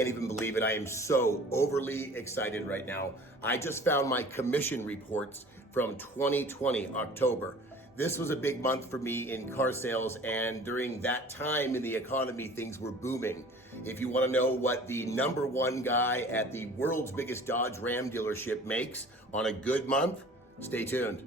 Can't even believe it. I am so overly excited right now. I just found my commission reports from 2020, October. This was a big month for me in car sales, and during that time in the economy, things were booming. If you want to know what the number one guy at the world's biggest Dodge Ram dealership makes on a good month, stay tuned.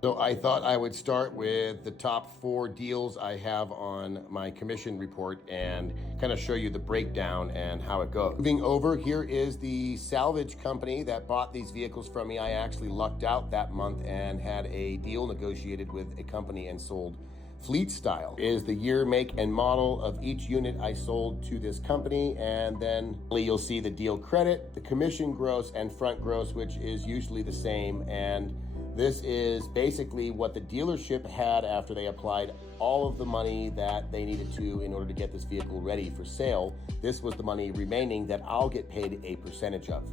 So I thought I would start with the top 4 deals I have on my commission report and kind of show you the breakdown and how it goes. Moving over, here is the salvage company that bought these vehicles from me. I actually lucked out that month and had a deal negotiated with a company and sold fleet style. Is the year, make, and model of each unit I sold to this company, and then you'll see the deal credit, the commission gross, and front gross, which is usually the same. And this is basically what the dealership had after they applied all of the money that they needed to in order to get this vehicle ready for sale. This was the money remaining that I'll get paid a percentage of.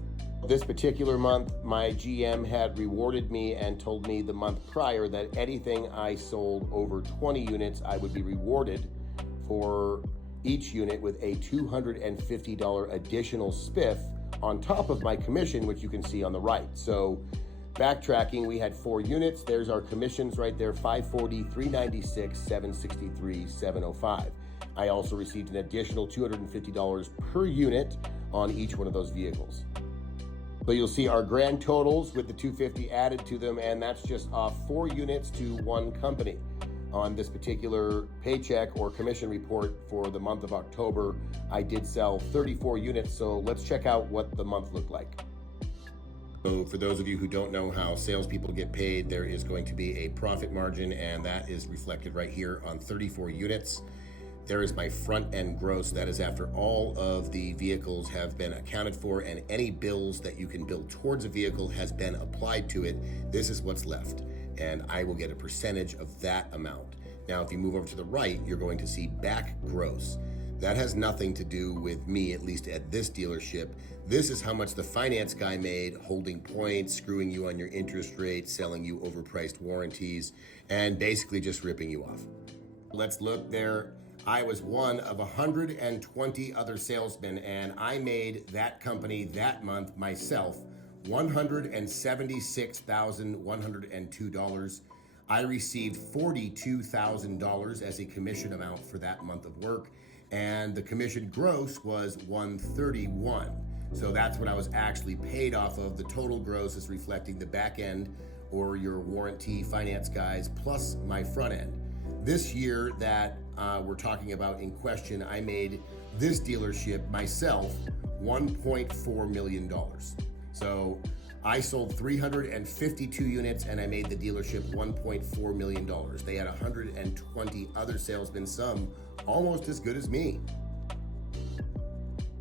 This particular month, my GM had rewarded me and told me the month prior that anything I sold over 20 units, I would be rewarded for each unit with a $250 additional spiff on top of my commission, which you can see on the right. So backtracking, we had 4 units. There's our commissions right there: $540, $396, $763, $705. I also received an additional $250 per unit on each one of those vehicles. So you'll see our grand totals with the $250 added to them, and that's just off 4 units to 1 company. On this particular paycheck or commission report for the month of October, I did sell 34 units. So let's check out what the month looked like. So for those of you who don't know how salespeople get paid, there is going to be a profit margin, and that is reflected right here on 34 units. There is my front end gross. That is after all of the vehicles have been accounted for and any bills that you can bill towards a vehicle has been applied to it. This is what's left, and I will get a percentage of that amount. Now, if you move over to the right, you're going to see back gross. That has nothing to do with me, at least at this dealership. This is how much the finance guy made, holding points, screwing you on your interest rate, selling you overpriced warranties, and basically just ripping you off. Let's look there. I was one of 120 other salesmen, and I made that company that month myself $176,102. I received $42,000 as a commission amount for that month of work, and the commission gross was $131. So that's what I was actually paid off of. The total gross is reflecting the back end or your warranty finance guys plus my front end. This year that we're talking about in question, I made this dealership myself $1.4 million. So I sold 352 units and I made the dealership $1.4 million. They had 120 other salesmen, some almost as good as me.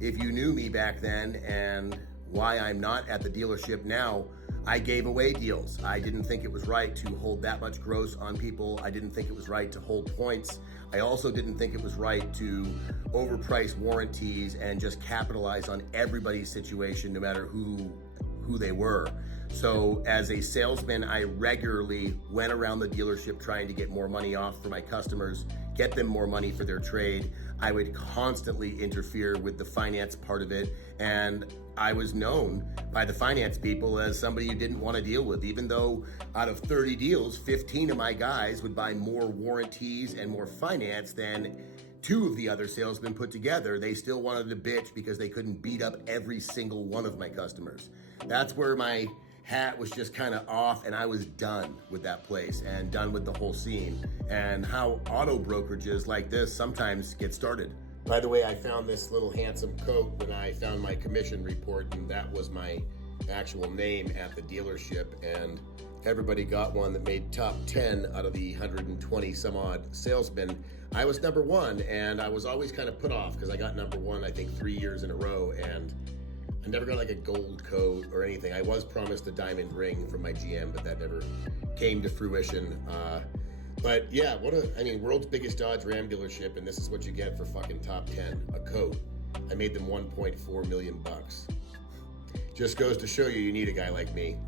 If you knew me back then and why I'm not at the dealership now, I gave away deals. I didn't think it was right to hold that much gross on people. I didn't think it was right to hold points. I also didn't think it was right to overprice warranties and just capitalize on everybody's situation, no matter who they were. So as a salesman, I regularly went around the dealership trying to get more money off for my customers, get them more money for their trade. I would constantly interfere with the finance part of it, and I was known by the finance people as somebody you didn't want to deal with. Even though out of 30 deals, 15 of my guys would buy more warranties and more finance than 2 of the other salesmen put together, they still wanted to bitch because they couldn't beat up every single one of my customers. That's where my hat was just kind of off, and I was done with that place and done with the whole scene and how auto brokerages like this sometimes get started. By the way, I found this little handsome coat when I found my commission report, and that was my actual name at the dealership, and everybody got one that made top 10 out of the 120 some odd salesmen. I was number 1, and I was always kind of put off because I got number 1, I think 3 years in a row, and I never got like a gold coat or anything. I was promised a diamond ring from my GM, but that never came to fruition. But yeah, world's biggest Dodge Ram dealership, and this is what you get for fucking top 10, a coat. I made them $1.4 million. Just goes to show you need a guy like me.